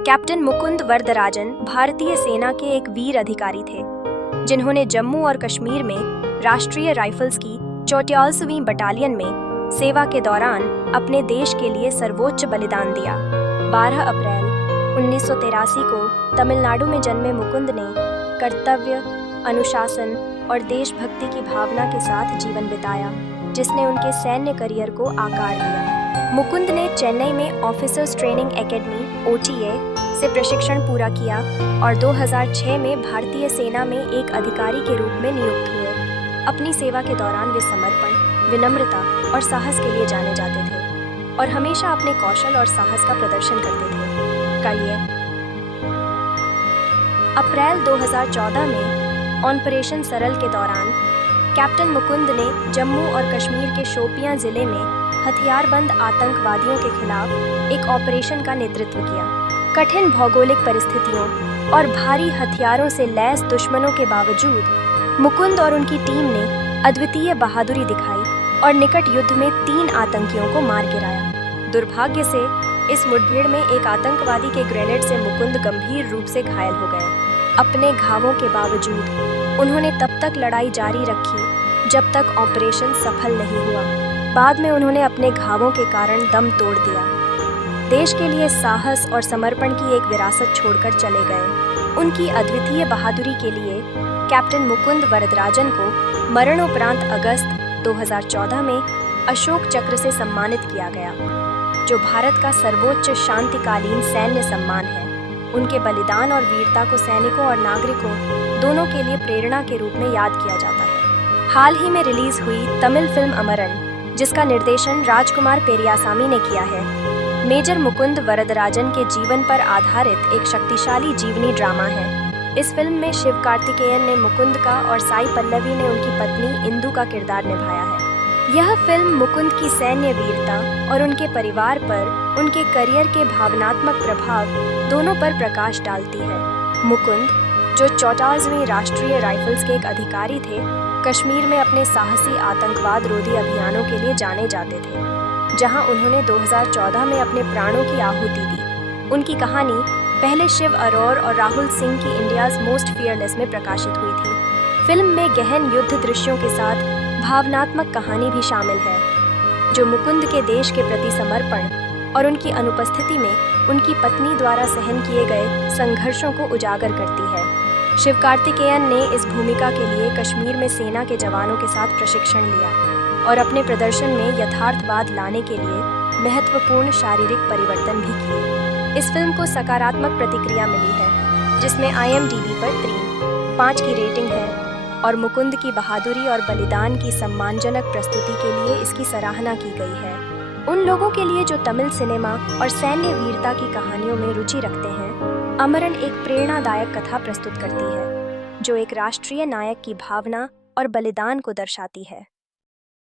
Captain Mukund Varadarajan भारतीय सेना के एक वीर अधिकारी थे, जिन्होंने जम्मू और कश्मीर में राष्ट्रीय राइफल्स की 44वीं बटालियन में सेवा के दौरान अपने देश के लिए सर्वोच्च बलिदान दिया। 12 अप्रैल 1983 को तमिलनाडु में जन्मे मुकुंद ने कर्तव्य, अनुशासन और देशभक्ति की भावना के साथ जीवन बिताया, जिसने उनके सैन्य करियर को आकार दिया। मुकुंद ने चेन्नई में ऑफिसर्स ट्रेनिंग एकेडमी (OTA) से प्रशिक्षण पूरा किया और 2006 में भारतीय सेना में एक अधिकारी के रूप में नियुक्त हुए। अपनी सेवा के दौरान वे समर्पण, विनम्रता और साहस के लिए जाने जाते थे और हमेशा अपने कौशल और साहस का प्रदर्शन करते थे। करिए अप्रैल 2014 में ऑपरेशन सरल के दौरान कैप्टन मुकुंद ने जम्मू और कश्मीर के शोपियां जिले में हथियारबंद आतंकवादियों के खिलाफ एक ऑपरेशन का नेतृत्व किया। कठिन भौगोलिक परिस्थितियों और भारी हथियारों से लैस दुश्मनों के बावजूद मुकुंद और उनकी टीम ने अद्वितीय बहादुरी दिखाई और निकट युद्ध में 3 आतंकियों को मार गिराया। दुर्भाग्य से इस मुठभेड़ में एक आतंकवादी के ग्रेनेड से मुकुंद गंभीर रूप से घायल हो गए। अपने घावों के बावजूद उन्होंने तब तक लड़ाई जारी रखी जब तक ऑपरेशन सफल नहीं हुआ। बाद में उन्होंने अपने घावों के कारण दम तोड़ दिया। देश के लिए साहस और समर्पण की एक विरासत छोड़कर चले गए। उनकी अद्वितीय बहादुरी के लिए कैप्टन मुकुंद वरदराजन को मरणोपरांत अगस्त 2014 में अशोक चक्र से सम्मानित किया गया, जो भारत का सर्वोच्च शांतिकालीन सैन्य सम्मान है। उनके बलिदान और वीरता को सैनिकों और नागरिकों दोनों के लिए प्रेरणा के रूप में याद किया जाता है। हाल ही में रिलीज हुई तमिल फिल्म अमरन, जिसका निर्देशन राजकुमार पेरियासामी ने किया है, मेजर मुकुंद वरदराजन के जीवन पर आधारित एक शक्तिशाली जीवनी ड्रामा है। इस फिल्म में शिव कार्तिकेयन ने मुकुंद का और साई पल्लवी ने उनकी पत्नी इंदु का किरदार निभाया है। यह फिल्म मुकुंद की सैन्य वीरता और उनके परिवार पर उनके करियर के भावनात्मक प्रभाव दोनों पर प्रकाश डालती है। मुकुंद, जो 44वीं राष्ट्रीय राइफल्स के एक अधिकारी थे, कश्मीर में अपने साहसी आतंकवाद रोधी अभियानों के लिए जाने जाते थे, जहां उन्होंने 2014 में अपने प्राणों की आहुति दी। उनकी कहानी पहले शिव अरोर और राहुल सिंह की इंडियाज़ मोस्ट फियरलेस में प्रकाशित हुई थी। फिल्म में गहन युद्ध दृश्यों के साथ भावनात्मक कहानी भी शामिल है, जो मुकुंद के देश के प्रति समर्पण और उनकी अनुपस्थिति में उनकी पत्नी द्वारा सहन किए गए संघर्षों को उजागर करती है। शिव कार्तिकेयन ने इस भूमिका के लिए कश्मीर में सेना के जवानों के साथ प्रशिक्षण लिया और अपने प्रदर्शन में यथार्थवाद लाने के लिए महत्वपूर्ण शारीरिक परिवर्तन भी किए। इस फिल्म को सकारात्मक प्रतिक्रिया मिली है, जिसमें IMDb पर 3.5 की रेटिंग है और मुकुंद की बहादुरी और बलिदान की सम्मानजनक प्रस्तुति के लिए इसकी सराहना की गई है। उन लोगों के लिए जो तमिल सिनेमा और सैन्य वीरता की कहानियों में रुचि रखते हैं, अमरन एक प्रेरणादायक कथा प्रस्तुत करती है, जो एक राष्ट्रीय नायक की भावना और बलिदान को दर्शाती है।